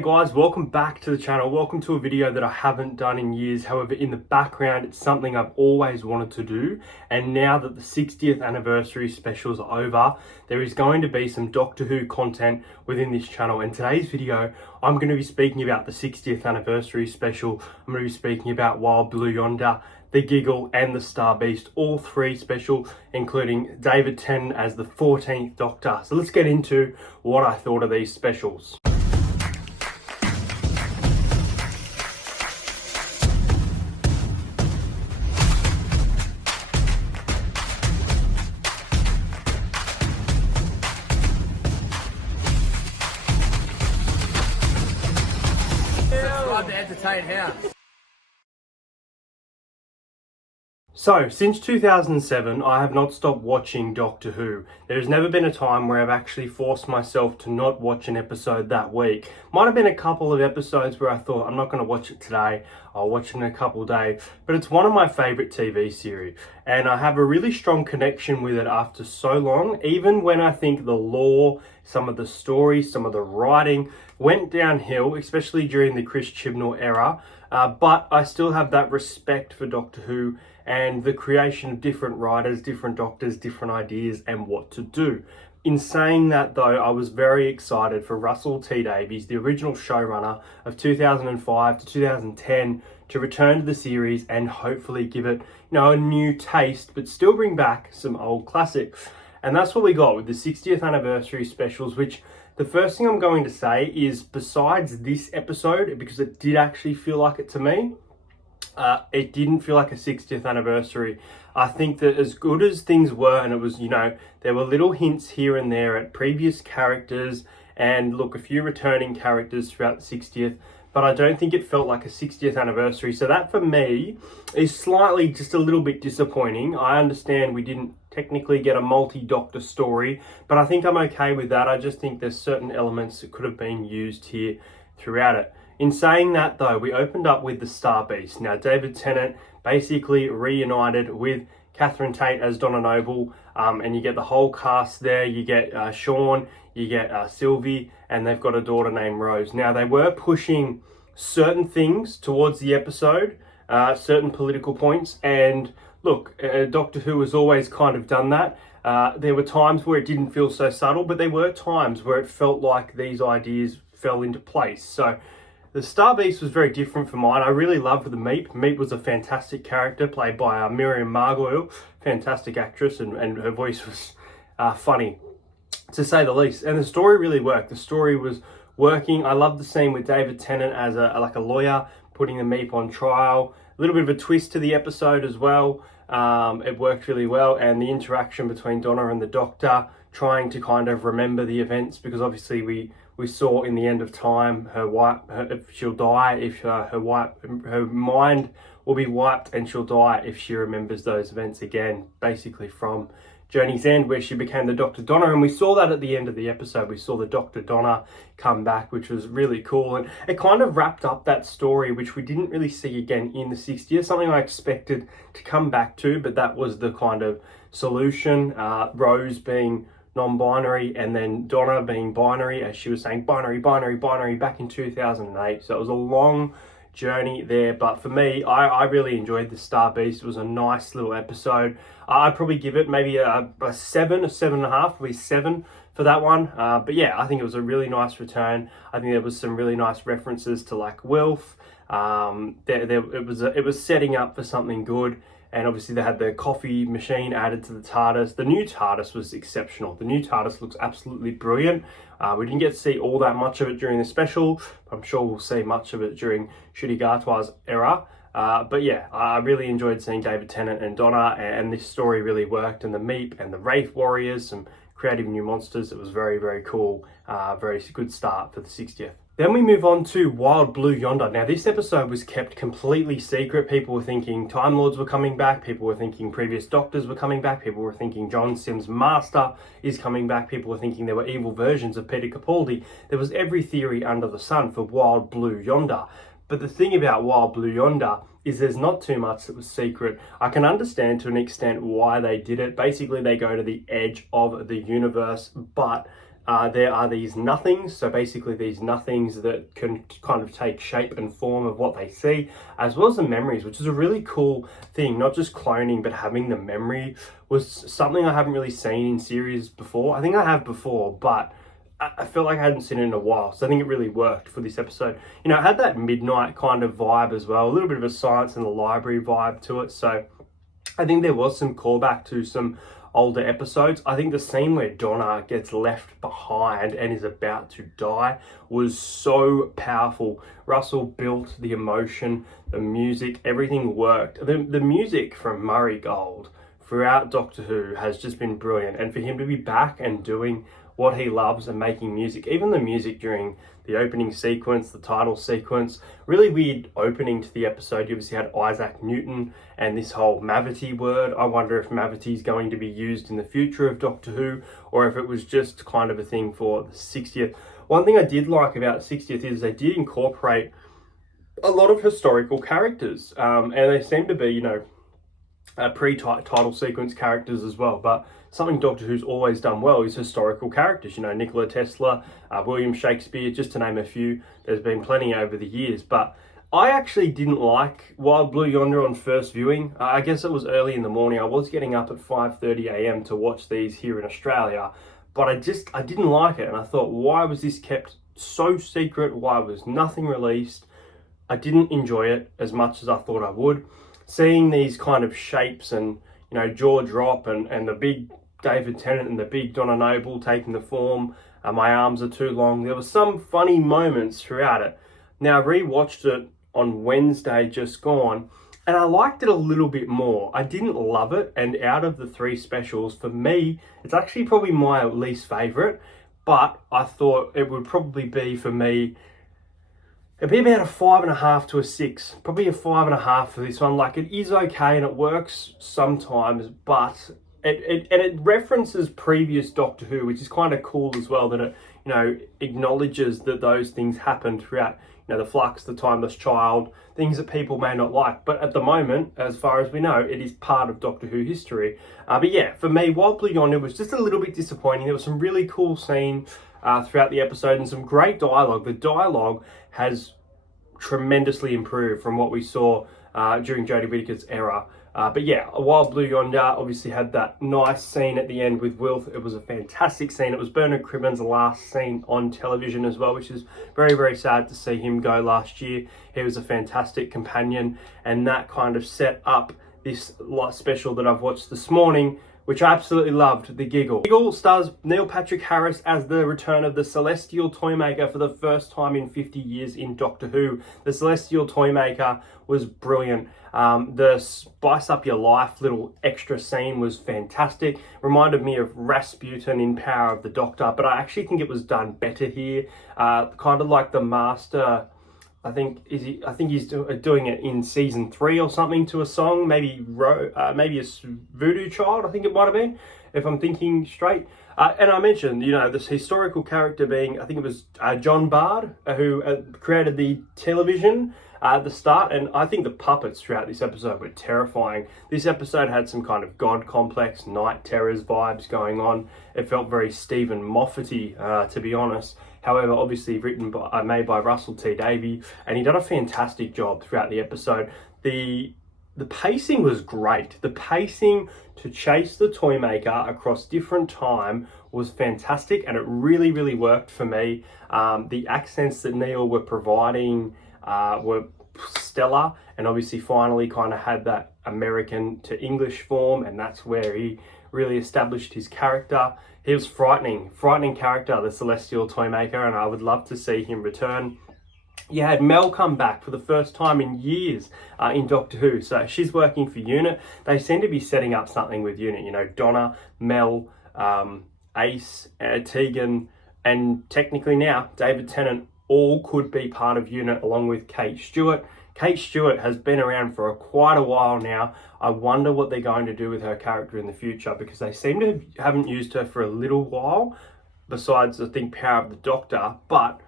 Hey guys, welcome back to the channel. Welcome to a video that I haven't done in years. However, in the background, it's something I've always wanted to do. And now that the 60th anniversary specials are over, there is going to be some Doctor Who content within this channel. And today's video, I'm going to be speaking about the 60th anniversary special. I'm going to be speaking about Wild Blue Yonder, The Giggle and the Star Beast, all three special, including David Tennant as the 14th Doctor. So let's get into what I thought of these specials. To entertain house. So, since 2007, I have not stopped watching Doctor Who. There has never been a time where I've actually forced myself to not watch an episode that week. Might have been a couple of episodes where I thought, I'm not going to watch it today, I'll watch it in a couple of days. But it's one of my favourite TV series, and I have a really strong connection with it after so long, even when I think the lore, some of the stories, some of the writing went downhill, especially during the Chris Chibnall era. But I still have that respect for Doctor Who and the creation of different writers, different doctors, different ideas and what to do. In saying that though, I was very excited for Russell T Davies, the original showrunner of 2005 to 2010, to return to the series and hopefully give it, a new taste, but still bring back some old classics. And that's what we got with the 60th anniversary specials, which the first thing I'm going to say is, besides this episode, because it did actually feel like it to me, it didn't feel like a 60th anniversary. I think that as good as things were, and it was, there were little hints here and there at previous characters, and look, a few returning characters throughout the 60th, but I don't think it felt like a 60th anniversary. So that for me is slightly just a little bit disappointing. I understand we didn't technically get a multi-doctor story, but I think I'm okay with that. I just think there's certain elements that could have been used here throughout it. In saying that though, we opened up with the Star Beast. Now, David Tennant basically reunited with Catherine Tate as Donna Noble, and you get the whole cast there. You get Sean, you get Sylvie, and they've got a daughter named Rose. Now, they were pushing certain things towards the episode, certain political points, and look, Doctor Who has always kind of done that. There were times where it didn't feel so subtle, but there were times where it felt like these ideas fell into place. So the Star Beast was very different from mine. I really loved the Meep. Meep was a fantastic character played by Miriam Margolyes, fantastic actress, and her voice was funny, to say the least. And the story really worked. The story was working. I love the scene with David Tennant as a lawyer, putting the Meep on trial. A little bit of a twist to the episode as well. It worked really well, and the interaction between Donna and the Doctor, trying to kind of remember the events, because obviously we saw in the end of time if she'll die, if her mind will be wiped, and she'll die if she remembers those events again, basically from Journey's End, where she became the Dr. Donna. And we saw that at the end of the episode. We saw the Dr. Donna come back, which was really cool. And it kind of wrapped up that story, which we didn't really see again in the 60th. Something I expected to come back to, but that was the kind of solution. Rose being non-binary, and then Donna being binary, as she was saying, binary, back in 2008. So it was a long journey there, but for me, I really enjoyed the Star Beast. It was a nice little episode. I'd probably give it maybe a 7, a 7.5, probably 7 for that one. But yeah, I think it was a really nice return. I think there was some really nice references to like Wilf. It was setting up for something good. And obviously they had the coffee machine added to the TARDIS. The new TARDIS was exceptional. The new TARDIS looks absolutely brilliant. We didn't get to see all that much of it during the special. I'm sure we'll see much of it during Ncuti Gatwa's era. But yeah, I really enjoyed seeing David Tennant and Donna, and this story really worked. And the Meep and the Wraith Warriors, some creative new monsters. It was very, very cool. Very good start for the 60th. Then we move on to Wild Blue Yonder. Now, this episode was kept completely secret. People were thinking Time Lords were coming back. People were thinking previous Doctors were coming back. People were thinking John Simm's Master is coming back. People were thinking there were evil versions of Peter Capaldi. There was every theory under the sun for Wild Blue Yonder. But the thing about Wild Blue Yonder is there's not too much that was secret. I can understand to an extent why they did it. Basically, they go to the edge of the universe, but There are these nothings, so basically these nothings that can kind of take shape and form of what they see, as well as the memories, which is a really cool thing. Not just cloning, but having the memory was something I haven't really seen in series before. I think I have before, but I felt like I hadn't seen it in a while, so I think it really worked for this episode. You know, it had that midnight kind of vibe as well, a little bit of a Silence in the Library vibe to it, so I think there was some callback to some older episodes. I think the scene where Donna gets left behind and is about to die was so powerful. Russell built the emotion, the music, everything worked. The music from Murray Gold throughout Doctor Who has just been brilliant, and for him to be back and doing what he loves and making music, even the music during the opening sequence, the title sequence, really weird opening to the episode. You obviously had Isaac Newton and this whole Mavity word. I wonder if Mavity is going to be used in the future of Doctor Who, or if it was just kind of a thing for the 60th. One thing I did like about 60th is they did incorporate a lot of historical characters, and they seem to be, you know, pre-title sequence characters as well. But something Doctor Who's always done well is historical characters. You know, Nikola Tesla, William Shakespeare, just to name a few. There's been plenty over the years, but I actually didn't like Wild Blue Yonder on first viewing. I guess it was early in the morning. I was getting up at 5:30 a.m. to watch these here in Australia, but I didn't like it, and I thought, why was this kept so secret? Why was nothing released? I didn't enjoy it as much as I thought I would. Seeing these kind of shapes and, you know, Jaw Drop and the big David Tennant and the big Donna Noble taking the form, My Arms Are Too Long. There were some funny moments throughout it. Now, I rewatched it on Wednesday just gone, and I liked it a little bit more. I didn't love it, and out of the three specials, for me, it's actually probably my least favourite, but I thought it would probably be, for me, it'd be about a 5.5 to a 6. Probably a 5.5 for this one. Like, it is okay and it works sometimes, but it references previous Doctor Who, which is kind of cool as well, that it, you know, acknowledges that those things happened throughout, you know, the Flux, the Timeless Child, things that people may not like. But at the moment, as far as we know, it is part of Doctor Who history. But yeah, for me, Wild Blue Yonder was just a little bit disappointing. There was some really cool scenes throughout the episode and some great dialogue. The dialogue has tremendously improved from what we saw during Jodie Whittaker's era. But yeah, Wild Blue Yonder obviously had that nice scene at the end with Wilf. It was a fantastic scene. It was Bernard Cribbin's last scene on television as well, which is very, very sad to see him go last year. He was a fantastic companion, and that kind of set up this special that I've watched this morning, which I absolutely loved, The Giggle. Giggle stars Neil Patrick Harris as the return of the Celestial Toymaker for the first time in 50 years in Doctor Who. The Celestial Toymaker was brilliant. The Spice Up Your Life little extra scene was fantastic. Reminded me of Rasputin in Power of the Doctor, but I actually think it was done better here. Kind of like the Master, I think he's doing it in season 3 or something to a song, maybe a Voodoo Child, I think it might have been, if I'm thinking straight. And I mentioned, you know, this historical character being, I think it was John Bard, who created the television at the start, and I think the puppets throughout this episode were terrifying. This episode had some kind of God complex, night terrors vibes going on. It felt very Stephen Moffat-y, to be honest. However, obviously made by Russell T Davies, and he done a fantastic job throughout the episode. The pacing was great. The pacing to chase the Toymaker across different time was fantastic, and it really, really worked for me. The accents that Neil were providing were stellar, and obviously finally kind of had that American to English form, and that's where he really established his character. He was frightening character, the Celestial Toymaker, and I would love to see him return. You had Mel come back for the first time in years in Doctor Who. So she's working for UNIT. They seem to be setting up something with UNIT. You know, Donna, Mel, Ace, Tegan, and technically now David Tennant all could be part of UNIT along with Kate Stewart. Kate Stewart has been around for quite a while now. I wonder what they're going to do with her character in the future, because they seem to haven't used her for a little while, besides I think Power of the Doctor. But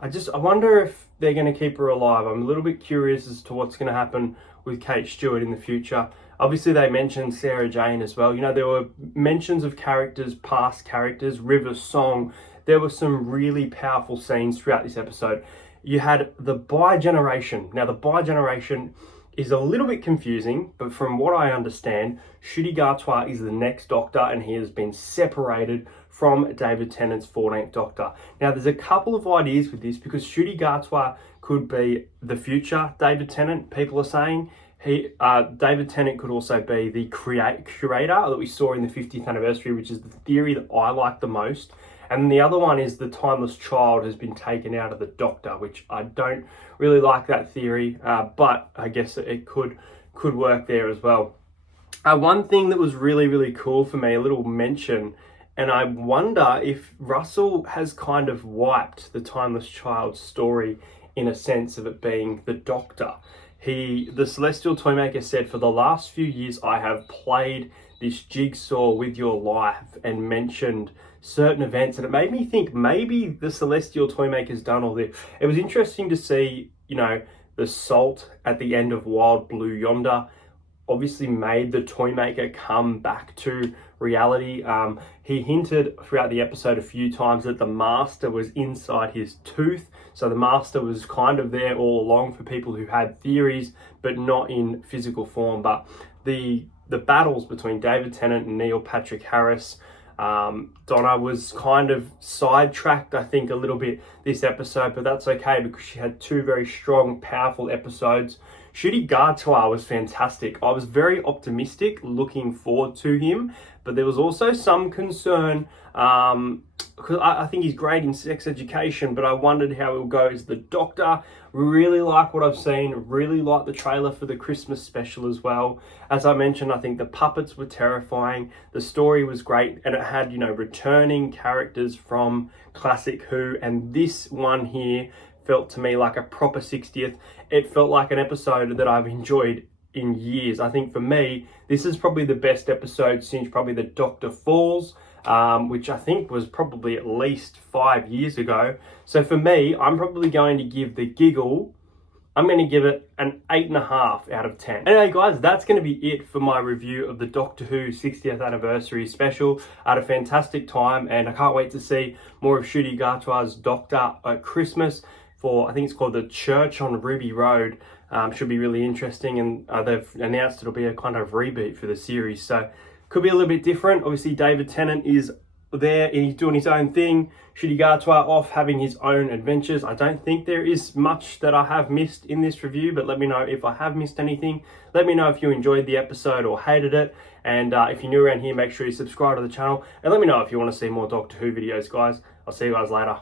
I wonder if they're going to keep her alive. I'm a little bit curious as to what's going to happen with Kate Stewart in the future. Obviously, they mentioned Sarah Jane as well. You know, there were mentions of characters, past characters, River's Song. there were some really powerful scenes throughout this episode. You had the bi-generation. Now, the bi-generation is a little bit confusing, but from what I understand, Ncuti Gatwa is the next Doctor, and he has been separated from David Tennant's 14th Doctor. Now, there's a couple of ideas with this, because Ncuti Gatwa could be the future David Tennant, people are saying. David Tennant could also be the curator that we saw in the 50th anniversary, which is the theory that I like the most. And the other one is the timeless child has been taken out of the Doctor, which I don't really like that theory, but I guess it could work there as well. One thing that was really cool for me, a little mention, and I wonder if Russell has kind of wiped the timeless child story in a sense of it being the Doctor. The Celestial Toymaker said, for the last few years, I have played this jigsaw with your life, and mentioned certain events, and it made me think maybe the Celestial Toymaker's done all this. It was interesting to see, the salt at the end of Wild Blue Yonder obviously made the Toymaker come back to reality. He hinted throughout the episode a few times that the Master was inside his tooth. So the Master was kind of there all along for people who had theories, but not in physical form. But the battles between David Tennant and Neil Patrick Harris, Donna was kind of sidetracked, I think, a little bit this episode, but that's okay because she had two very strong, powerful episodes. Ncuti Gatwa was fantastic. I was very optimistic, looking forward to him, but there was also some concern, because I think he's great in sex education, but I wondered how he'll go as the Doctor. Really like what I've seen, really like the trailer for the Christmas special as well. As I mentioned, I think the puppets were terrifying, the story was great, and it had, returning characters from classic Who, and this one here felt to me like a proper 60th. It felt like an episode that I've enjoyed in years. I think for me, this is probably the best episode since probably the Doctor Falls, which I think was probably at least 5 years ago. So for me, I'm probably going to give the giggle, I'm going to give it an 8.5 out of 10. Anyway, guys, that's going to be it for my review of the Doctor Who 60th anniversary special. I had a fantastic time, and I can't wait to see more of Ncuti Gatwa's Doctor at Christmas for, I think it's called The Church on Ruby Road. Should be really interesting, and they've announced it'll be a kind of reboot for the series, so could be a little bit different. Obviously, David Tennant is there and he's doing his own thing. Ncuti Gatwa off having his own adventures. I don't think there is much that I have missed in this review, but let me know if I have missed anything. Let me know if you enjoyed the episode or hated it, and if you're new around here, make sure you subscribe to the channel, and let me know if you want to see more Doctor Who videos, guys. I'll see you guys later.